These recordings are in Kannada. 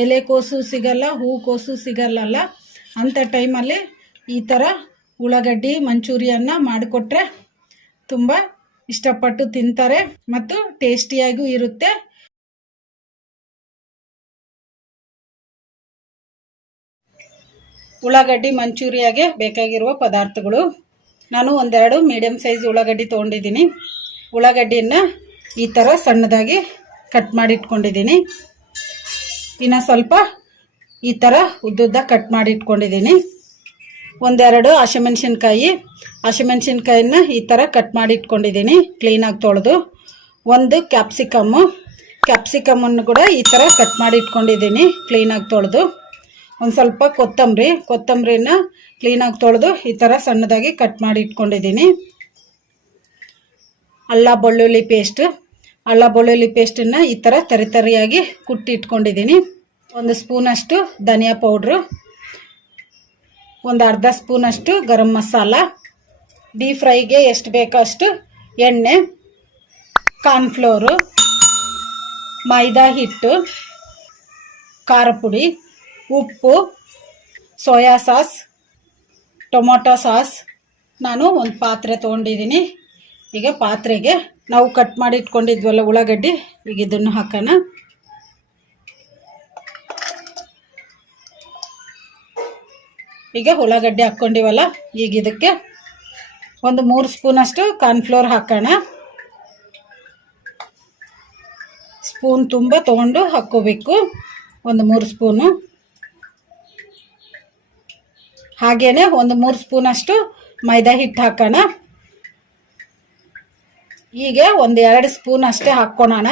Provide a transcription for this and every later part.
ಎಲೆಕೋಸು ಸಿಗಲ್ಲ ಕೋಸು ಸಿಗಲ್ಲಲ್ಲ ಅಂಥ ಟೈಮಲ್ಲಿ ಈ ಥರ ಉಳ್ಳಾಗಡ್ಡಿ ಮಂಚೂರಿಯನ್ನ ಮಾಡಿಕೊಟ್ರೆ ತುಂಬ ಇಷ್ಟಪಟ್ಟು ತಿಂತಾರೆ ಮತ್ತು ಟೇಸ್ಟಿಯಾಗೂ ಇರುತ್ತೆ ಉಳ್ಳಾಗಡ್ಡಿ ಮಂಚೂರಿಯಾಗೆ ಬೇಕಾಗಿರುವ ಪದಾರ್ಥಗಳು ನಾನು ಒಂದೆರಡು ಮೀಡಿಯಮ್ ಸೈಜ್ ಉಳ್ಳಾಗಡ್ಡಿ ತೊಗೊಂಡಿದ್ದೀನಿ ಉಳ್ಳಾಗಡ್ಡಿಯನ್ನು ಈ ಥರ ಸಣ್ಣದಾಗಿ ಕಟ್ ಮಾಡಿಟ್ಕೊಂಡಿದ್ದೀನಿ ಇನ್ನು ಸ್ವಲ್ಪ ಈ ಥರ ಉದ್ದುದ್ದ ಕಟ್ ಮಾಡಿ ಇಟ್ಕೊಂಡಿದ್ದೀನಿ ಒಂದೆರಡು ಹಸಿಮೆಣ್ಸಿನ್ಕಾಯಿ ಹಸಿಮೆಣ್ಸಿನ್ಕಾಯಿನ ಈ ಥರ ಕಟ್ ಮಾಡಿ ಇಟ್ಕೊಂಡಿದ್ದೀನಿ ಕ್ಲೀನಾಗಿ ತೊಳೆದು ಒಂದು ಕ್ಯಾಪ್ಸಿಕಮ್ಮು ಕ್ಯಾಪ್ಸಿಕಮ್ಮನ್ನು ಕೂಡ ಈ ಥರ ಕಟ್ ಮಾಡಿ ಇಟ್ಕೊಂಡಿದ್ದೀನಿ ಕ್ಲೀನಾಗಿ ತೊಳೆದು ಒಂದು ಸ್ವಲ್ಪ ಕೊತ್ತಂಬರಿ ಕೊತ್ತಂಬರಿನ ಕ್ಲೀನಾಗಿ ತೊಳೆದು ಈ ಥರ ಸಣ್ಣದಾಗಿ ಕಟ್ ಮಾಡಿ ಇಟ್ಕೊಂಡಿದ್ದೀನಿ ಅಲ್ಲ ಬೆಳ್ಳುಳ್ಳಿ ಪೇಸ್ಟ್ ಅಲ್ಲ ಬೆಳ್ಳುಳ್ಳಿ ಪೇಸ್ಟನ್ನು ಈ ಥರ ತರಿ ತರಿಯಾಗಿ ಕುಟ್ಟಿ ಇಟ್ಕೊಂಡಿದ್ದೀನಿ ಒಂದು ಸ್ಪೂನಷ್ಟು ಧನಿಯಾ ಪೌಡ್ರು ಒಂದು ಅರ್ಧ ಸ್ಪೂನಷ್ಟು ಗರಂ ಮಸಾಲ ಡೀಪ್ ಫ್ರೈಗೆ ಎಷ್ಟು ಬೇಕೋ ಅಷ್ಟು ಎಣ್ಣೆ ಕಾರ್ನ್ಫ್ಲೋರು ಮೈದಾ ಹಿಟ್ಟು ಖಾರ ಪುಡಿ ಉಪ್ಪು ಸೋಯಾ ಸಾಸ್ ಟೊಮೊಟೊ ಸಾಸ್ ನಾನು ಒಂದು ಪಾತ್ರೆ ತೊಗೊಂಡಿದ್ದೀನಿ ಈಗ ಪಾತ್ರೆಗೆ ನಾವು ಕಟ್ ಮಾಡಿ ಇಟ್ಕೊಂಡಿದ್ವಲ್ಲ ಉಳ್ಳಾಗಡ್ಡಿ ಈಗ ಇದನ್ನು ಹಾಕೋಣ ಈಗ ಉಳ್ಳಾಗಡ್ಡೆ ಹಾಕ್ಕೊಂಡಿವಲ್ಲ ಈಗ ಇದಕ್ಕೆ ಒಂದು ಮೂರು ಸ್ಪೂನಷ್ಟು ಕಾರ್ನ್ಫ್ಲೋರ್ ಹಾಕೋಣ ಸ್ಪೂನ್ ತುಂಬ ತೊಗೊಂಡು ಹಾಕ್ಕೋಬೇಕು ಒಂದು ಮೂರು ಸ್ಪೂನು ಹಾಗೇನೆ ಒಂದು ಮೂರು ಸ್ಪೂನಷ್ಟು ಮೈದಾ ಹಿಟ್ಟು ಹಾಕೋಣ ಹೀಗೆ ಒಂದು ಎರಡು ಸ್ಪೂನ್ ಅಷ್ಟೇ ಹಾಕ್ಕೊಳೋಣ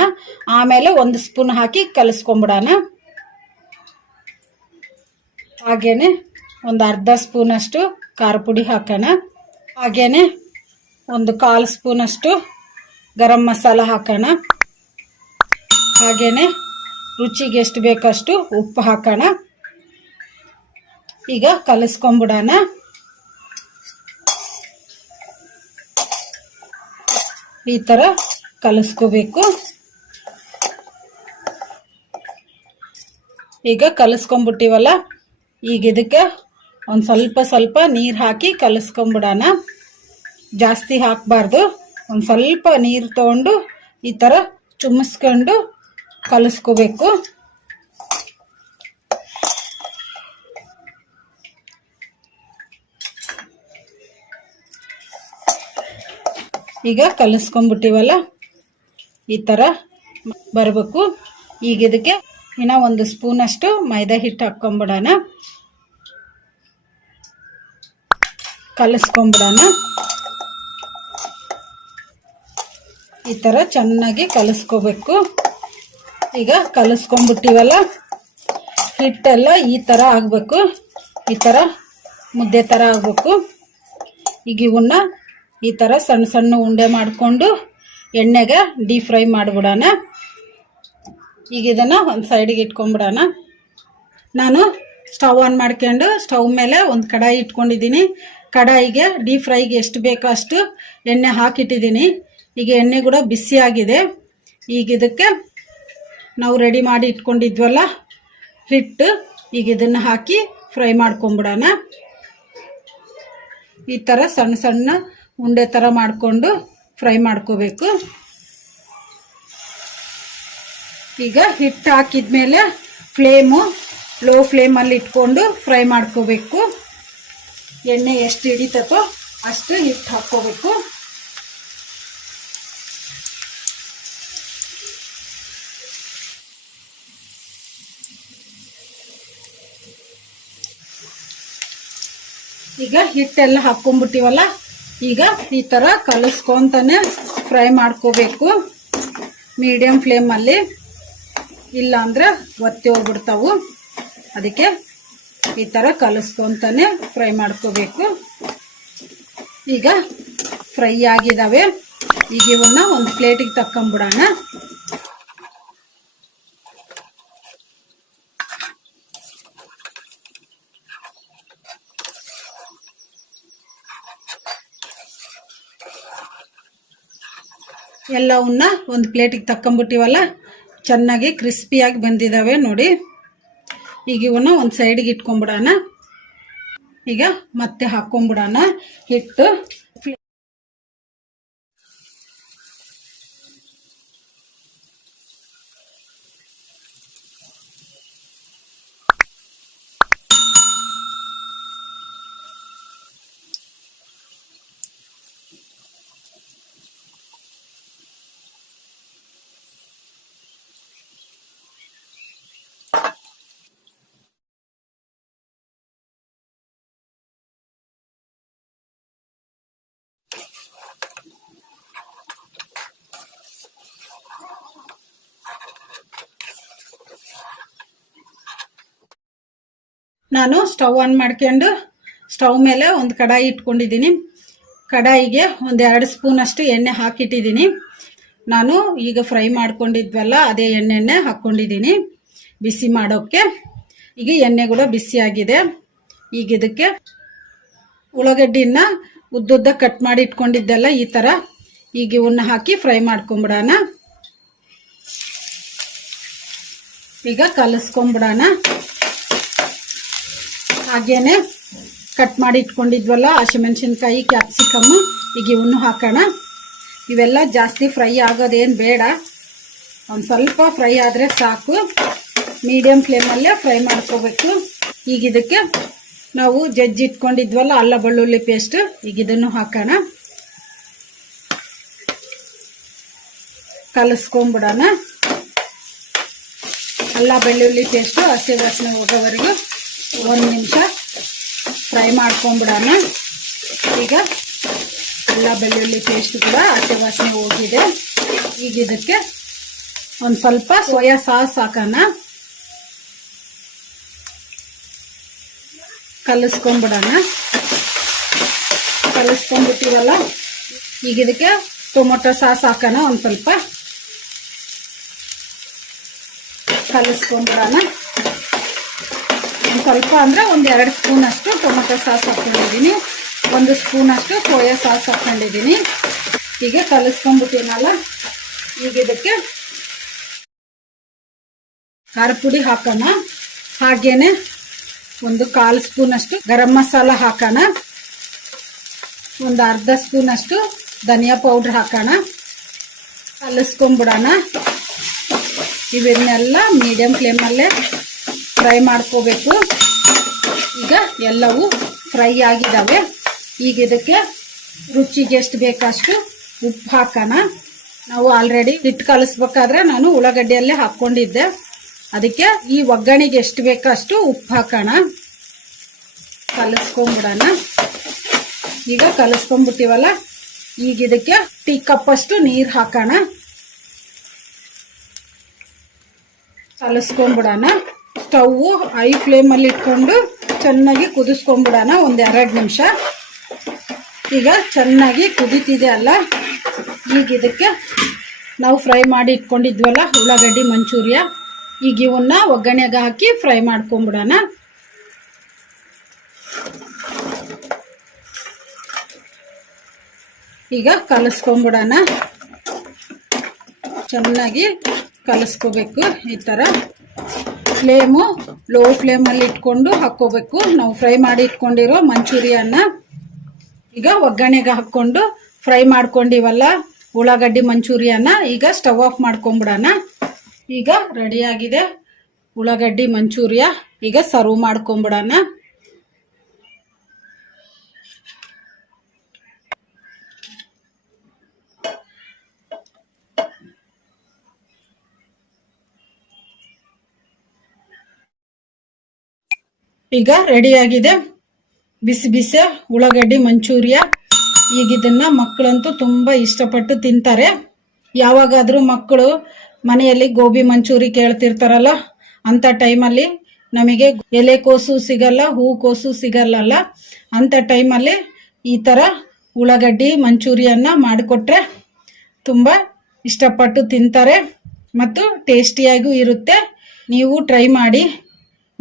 ಆಮೇಲೆ ಒಂದು ಸ್ಪೂನ್ ಹಾಕಿ ಕಲಸ್ಕೊಂಬಿಡೋಣ ಹಾಗೇನೆ ಒಂದು ಅರ್ಧ ಸ್ಪೂನಷ್ಟು ಖಾರ ಪುಡಿ ಹಾಕೋಣ ಹಾಗೇನೆ ಒಂದು ಕಾಲು ಸ್ಪೂನಷ್ಟು ಗರಂ ಮಸಾಲ ಹಾಕೋಣ ಹಾಗೇನೆ ರುಚಿಗೆ ಎಷ್ಟು ಬೇಕಷ್ಟು ಉಪ್ಪು ಹಾಕೋಣ ಈಗ ಕಲಿಸ್ಕೊಂಬಿಡೋಣ ಈ ಥರ ಕಲಸ್ಕೋಬೇಕು ಈಗ ಕಲಸ್ಕೊಂಬಿಟ್ಟಿವಲ್ಲ ಈಗ ಇದಕ್ಕೆ ಒಂದು ಸ್ವಲ್ಪ ಸ್ವಲ್ಪ ನೀರು ಹಾಕಿ ಕಲಿಸ್ಕೊಂಬಿಡೋಣ ಜಾಸ್ತಿ ಹಾಕಬಾರ್ದು ಒಂದು ಸ್ವಲ್ಪ ನೀರು ತೊಗೊಂಡು ಈ ಥರ ಚುಮ್ಮಿಸ್ಕೊಂಡು ಕಲಸ್ಕೋಬೇಕು ಈಗ ಕಲಿಸ್ಕೊಂಬಿಟ್ಟಿವಲ್ಲ ಈ ಥರ ಬರಬೇಕು ಈಗ ಇದಕ್ಕೆ ಇನ್ನೂ ಒಂದು ಸ್ಪೂನಷ್ಟು ಮೈದಾ ಹಿಟ್ಟು ಹಾಕ್ಕೊಂಬಿಡೋಣ ಕಲಿಸ್ಕೊಂಬಿಡೋಣ ಈ ಥರ ಚೆನ್ನಾಗಿ ಕಲಿಸ್ಕೋಬೇಕು ಈಗ ಕಲಿಸ್ಕೊಂಬಿಟ್ಟಿವಲ್ಲ ಹಿಟ್ಟೆಲ್ಲ ಈ ಥರ ಆಗಬೇಕು ಈ ಥರ ಮುದ್ದೆ ಥರ ಆಗಬೇಕು ಈಗ ಇವನ್ನ ಈ ಥರ ಸಣ್ಣ ಸಣ್ಣ ಉಂಡೆ ಮಾಡಿಕೊಂಡು ಎಣ್ಣೆಗೆ ಡೀಪ್ ಫ್ರೈ ಮಾಡಿಬಿಡೋಣ ಈಗ ಇದನ್ನು ಒಂದು ಸೈಡಿಗೆ ಇಟ್ಕೊಂಡ್ಬಿಡೋಣ ನಾನು ಸ್ಟವ್ ಆನ್ ಮಾಡ್ಕೊಂಡು ಸ್ಟವ್ ಮೇಲೆ ಒಂದು ಕಡಾಯಿ ಇಟ್ಕೊಂಡಿದ್ದೀನಿ ಕಡಾಯಿಗೆ ಡೀಪ್ ಫ್ರೈಗೆ ಎಷ್ಟು ಬೇಕೋ ಅಷ್ಟು ಎಣ್ಣೆ ಹಾಕಿಟ್ಟಿದ್ದೀನಿ ಈಗ ಎಣ್ಣೆ ಕೂಡ ಬಿಸಿಯಾಗಿದೆ ಈಗ ಇದಕ್ಕೆ ನಾವು ರೆಡಿ ಮಾಡಿ ಇಟ್ಕೊಂಡಿದ್ವಲ್ಲ ಹಿಟ್ಟು ಈಗ ಇದನ್ನು ಹಾಕಿ ಫ್ರೈ ಮಾಡ್ಕೊಂಬಿಡೋಣ ಈ ಥರ ಸಣ್ಣ ಸಣ್ಣ ಉಂಡೆ ಥರ ಮಾಡಿಕೊಂಡು ಫ್ರೈ ಮಾಡ್ಕೋಬೇಕು ಈಗ ಹಿಟ್ಟು ಹಾಕಿದ ಮೇಲೆ ಫ್ಲೇಮು ಲೋ ಫ್ಲೇಮಲ್ಲಿ ಇಟ್ಕೊಂಡು ಫ್ರೈ ಮಾಡ್ಕೋಬೇಕು ಎಣ್ಣೆ ಎಷ್ಟು ಹಿಡಿತತೋ ಅಷ್ಟು ಹಿಟ್ಟು ಹಾಕ್ಕೋಬೇಕು ಈಗ ಹಿಟ್ಟೆಲ್ಲ ಹಾಕ್ಕೊಂಡ್ಬಿಟ್ಟಿವಲ್ಲ ಈಗ ಈ ಥರ ಕಲಿಸ್ಕೊತಾನೆ ಫ್ರೈ ಮಾಡ್ಕೋಬೇಕು ಮೀಡಿಯಮ್ ಫ್ಲೇಮಲ್ಲಿ ಇಲ್ಲಾಂದರೆ ಒತ್ತಿ ಹೋಗ್ಬಿಡ್ತಾವು ಅದಕ್ಕೆ ಈ ಥರ ಕಲಿಸ್ಕೊತಾನೆ ಫ್ರೈ ಮಾಡ್ಕೋಬೇಕು ಈಗ ಫ್ರೈ ಆಗಿದ್ದಾವೆ ಈಗ ಇವನ್ನ ಒಂದು ಪ್ಲೇಟಿಗೆ ತಕ್ಕೊಂಬಿಡೋಣ ಎಲ್ಲವನ್ನ ಒಂದು ಪ್ಲೇಟಿಗೆ ತಕ್ಕೊಂಬಿಟ್ಟಿವಲ್ಲ ಚೆನ್ನಾಗಿ ಕ್ರಿಸ್ಪಿಯಾಗಿ ಬಂದಿದ್ದಾವೆ ನೋಡಿ ಈಗ ಇವನ್ನ ಒಂದು ಸೈಡಿಗೆ ಇಟ್ಕೊಂಬಿಡೋಣ ಈಗ ಮತ್ತೆ ಹಾಕ್ಕೊಂಬಿಡೋಣ ಹಿಟ್ಟು ನಾನು ಸ್ಟವ್ ಆನ್ ಮಾಡ್ಕೊಂಡು ಸ್ಟವ್ ಮೇಲೆ ಒಂದು ಕಡಾಯಿ ಇಟ್ಕೊಂಡಿದ್ದೀನಿ ಕಡಾಯಿಗೆ ಒಂದು ಎರಡು ಸ್ಪೂನಷ್ಟು ಎಣ್ಣೆ ಹಾಕಿಟ್ಟಿದ್ದೀನಿ ನಾನು ಈಗ ಫ್ರೈ ಮಾಡ್ಕೊಂಡಿದ್ವಲ್ಲ ಅದೇ ಎಣ್ಣೆಣ್ಣೆ ಹಾಕ್ಕೊಂಡಿದ್ದೀನಿ ಬಿಸಿ ಮಾಡೋಕ್ಕೆ ಈಗ ಎಣ್ಣೆ ಕೂಡ ಬಿಸಿಯಾಗಿದೆ ಈಗ ಇದಕ್ಕೆ ಉಳ್ಳಾಗಡ್ಡಿನ ಉದ್ದುದ್ದ ಕಟ್ ಮಾಡಿ ಇಟ್ಕೊಂಡಿದ್ದೆಲ್ಲ ಈ ಥರ ಈಗ ಇವನ್ನ ಹಾಕಿ ಫ್ರೈ ಮಾಡ್ಕೊಂಬಿಡೋಣ ಈಗ ಕಲಸ್ಕೊಂಬಿಡೋಣ ಹಾಗೇನೆ ಕಟ್ ಮಾಡಿ ಇಟ್ಕೊಂಡಿದ್ವಲ್ಲ ಹಸಿಮೆಣಸಿನ್ಕಾಯಿ ಕ್ಯಾಪ್ಸಿಕಮ್ ಈಗ ಇವನ್ನು ಹಾಕೋಣ ಇವೆಲ್ಲ ಜಾಸ್ತಿ ಫ್ರೈ ಆಗೋದೇನು ಬೇಡ ಒಂದು ಸ್ವಲ್ಪ ಫ್ರೈ ಆದರೆ ಸಾಕು ಮೀಡಿಯಮ್ ಫ್ಲೇಮಲ್ಲೇ ಫ್ರೈ ಮಾಡ್ಕೋಬೇಕು ಈಗ ಇದಕ್ಕೆ ನಾವು ಜಜ್ಜಿ ಇಟ್ಕೊಂಡಿದ್ವಲ್ಲ ಅಲ್ಲ ಬೆಳ್ಳುಳ್ಳಿ ಪೇಸ್ಟ್ ಈಗ ಇದನ್ನು ಹಾಕೋಣ ಕಲಸ್ಕೊಂಬಿಡೋಣ ಅಲ್ಲ ಬೆಳ್ಳುಳ್ಳಿ ಪೇಸ್ಟು ಹಸಿ ವಾಸನೆ ಹೋಗೋವರೆಗೂ ಒಂದು ನಿಮಿಷ ಫ್ರೈ ಮಾಡ್ಕೊಂಡ್ಬಿಡೋಣ ಈಗ ಎಲ್ಲ ಬೆಳ್ಳುಳ್ಳಿ ಪೇಸ್ಟ್ ಕೂಡ ಆಚೆ ವಾಸನೆ ಹೋಗಿದೆ ಈಗ ಇದಕ್ಕೆ ಒಂದು ಸ್ವಲ್ಪ ಸೋಯಾ ಸಾಸ್ ಹಾಕೋಣ ಕಲಿಸ್ಕೊಂಬಿಡೋಣ ಕಲಿಸ್ಕೊಂಡ್ಬಿಟ್ಟಿವಲ್ಲ ಈಗ ಇದಕ್ಕೆ ಟೊಮೊಟೊ ಸಾಸ್ ಹಾಕೋಣ ಒಂದು ಸ್ವಲ್ಪ ಕಲಿಸ್ಕೊಂಬಿಡೋಣ ಸ್ವಲ್ಪ ಅಂದರೆ ಒಂದು ಎರಡು ಸ್ಪೂನಷ್ಟು ಟೊಮೆಟೊ ಸಾಸ್ ಹಾಕ್ಕೊಂಡಿದ್ದೀನಿ ಒಂದು ಸ್ಪೂನಷ್ಟು ಸೋಯಾ ಸಾಸ್ ಹಾಕ್ಕೊಂಡಿದ್ದೀನಿ ಹೀಗೆ ಕಲಿಸ್ಕೊಂಡ್ಬಿಟ್ಟಿನಲ್ಲ ಈಗ ಇದಕ್ಕೆ ಖಾರ ಪುಡಿ ಹಾಕೋಣ ಹಾಗೇನೆ ಒಂದು ಕಾಲು ಸ್ಪೂನಷ್ಟು ಗರಂ ಮಸಾಲ ಹಾಕೋಣ ಒಂದು ಅರ್ಧ ಸ್ಪೂನಷ್ಟು ಧನಿಯಾ ಪೌಡ್ರ್ ಹಾಕೋಣ ಕಲಿಸ್ಕೊಂಬಿಡೋಣ ಇವನ್ನೆಲ್ಲ ಮೀಡಿಯಮ್ ಫ್ಲೇಮಲ್ಲೇ ಫ್ರೈ ಮಾಡ್ಕೋಬೇಕು ಈಗ ಎಲ್ಲವೂ ಫ್ರೈ ಆಗಿದ್ದಾವೆ ಈಗ ಇದಕ್ಕೆ ರುಚಿಗೆ ಎಷ್ಟು ಬೇಕಷ್ಟು ಉಪ್ಪು ಹಾಕೋಣ ನಾವು ಆಲ್ರೆಡಿ ಹಿಟ್ಟು ಕಲಿಸ್ಬೇಕಾದ್ರೆ ನಾನು ಉಳ್ಳಾಗಡ್ಡೆಯಲ್ಲೇ ಹಾಕ್ಕೊಂಡಿದ್ದೆ ಅದಕ್ಕೆ ಈ ಒಗ್ಗರಣೆಗೆ ಎಷ್ಟು ಬೇಕಷ್ಟು ಉಪ್ಪು ಹಾಕೋಣ ಕಲಿಸ್ಕೊಂಬಿಡೋಣ ಈಗ ಕಲಿಸ್ಕೊಂಬಿಟ್ಟಿವಲ್ಲ ಈಗ ಇದಕ್ಕೆ ಟೀ ಕಪ್ಪಷ್ಟು ನೀರು ಹಾಕೋಣ ಕಲಸ್ಕೊಂಬಿಡೋಣ ಸ್ಟವ್ವು ಐ ಫ್ಲೇಮಲ್ಲಿ ಇಟ್ಕೊಂಡು ಚೆನ್ನಾಗಿ ಕುದಿಸ್ಕೊಂಬಿಡೋಣ ಒಂದು ಎರಡು ನಿಮಿಷ ಈಗ ಚೆನ್ನಾಗಿ ಕುದೀತಿದೆ ಅಲ್ಲ ಈಗ ಇದಕ್ಕೆ ನಾವು ಫ್ರೈ ಮಾಡಿ ಇಟ್ಕೊಂಡಿದ್ವಲ್ಲ ಉಳ್ಳಾಗಡ್ಡಿ ಮಂಚೂರಿಯ ಈಗ ಇವನ್ನ ಒಗ್ಗರಣೆಗೆ ಹಾಕಿ ಫ್ರೈ ಮಾಡ್ಕೊಂಬಿಡೋಣ ಈಗ ಕಲಸ್ಕೊಂಬಿಡೋಣ ಚೆನ್ನಾಗಿ ಕಲಸ್ಕೋಬೇಕು ಈ ಥರ ಫ್ಲೇಮು ಲೋ ಫ್ಲೇಮಲ್ಲಿ ಇಟ್ಕೊಂಡು ಹಾಕ್ಕೋಬೇಕು ನಾವು ಫ್ರೈ ಮಾಡಿ ಇಟ್ಕೊಂಡಿರೋ ಮಂಚೂರಿಯನ್ನ ಈಗ ಒಗ್ಗರಣೆಗೆ ಹಾಕ್ಕೊಂಡು ಫ್ರೈ ಮಾಡ್ಕೊಂಡಿವಲ್ಲ ಉಳ್ಳಾಗಡ್ಡಿ ಮಂಚೂರಿಯನ್ನ ಈಗ ಸ್ಟವ್ ಆಫ್ ಮಾಡ್ಕೊಂಬಿಡೋಣ ಈಗ ರೆಡಿಯಾಗಿದೆ ಉಳ್ಳಾಗಡ್ಡಿ ಮಂಚೂರಿಯ ಈಗ ಸರ್ವ್ ಮಾಡ್ಕೊಂಬಿಡೋಣ ಈಗ ರೆಡಿಯಾಗಿದೆ ಬಿಸಿ ಬಿಸಿ ಉಳ್ಳಾಗಡ್ಡಿ ಮಂಚೂರಿಯ ಈಗ ಇದನ್ನು ಮಕ್ಕಳಂತೂ ತುಂಬ ಇಷ್ಟಪಟ್ಟು ತಿಂತಾರೆ ಯಾವಾಗಾದರೂ ಮಕ್ಕಳು ಮನೆಯಲ್ಲಿ ಗೋಬಿ ಮಂಚೂರಿ ಕೇಳ್ತಿರ್ತಾರಲ್ಲ ಅಂಥ ಟೈಮಲ್ಲಿ ನಮಗೆ ಎಲೆಕೋಸು ಸಿಗಲ್ಲ ಹೂಕೋಸು ಸಿಗಲ್ಲಲ್ಲ ಅಂಥ ಟೈಮಲ್ಲಿ ಈ ಥರ ಉಳ್ಳಾಗಡ್ಡಿ ಮಂಚೂರಿಯನ್ನ ಮಾಡಿಕೊಟ್ರೆ ತುಂಬ ಇಷ್ಟಪಟ್ಟು ತಿಂತಾರೆ ಮತ್ತು ಟೇಸ್ಟಿಯಾಗೂ ಇರುತ್ತೆ ನೀವು ಟ್ರೈ ಮಾಡಿ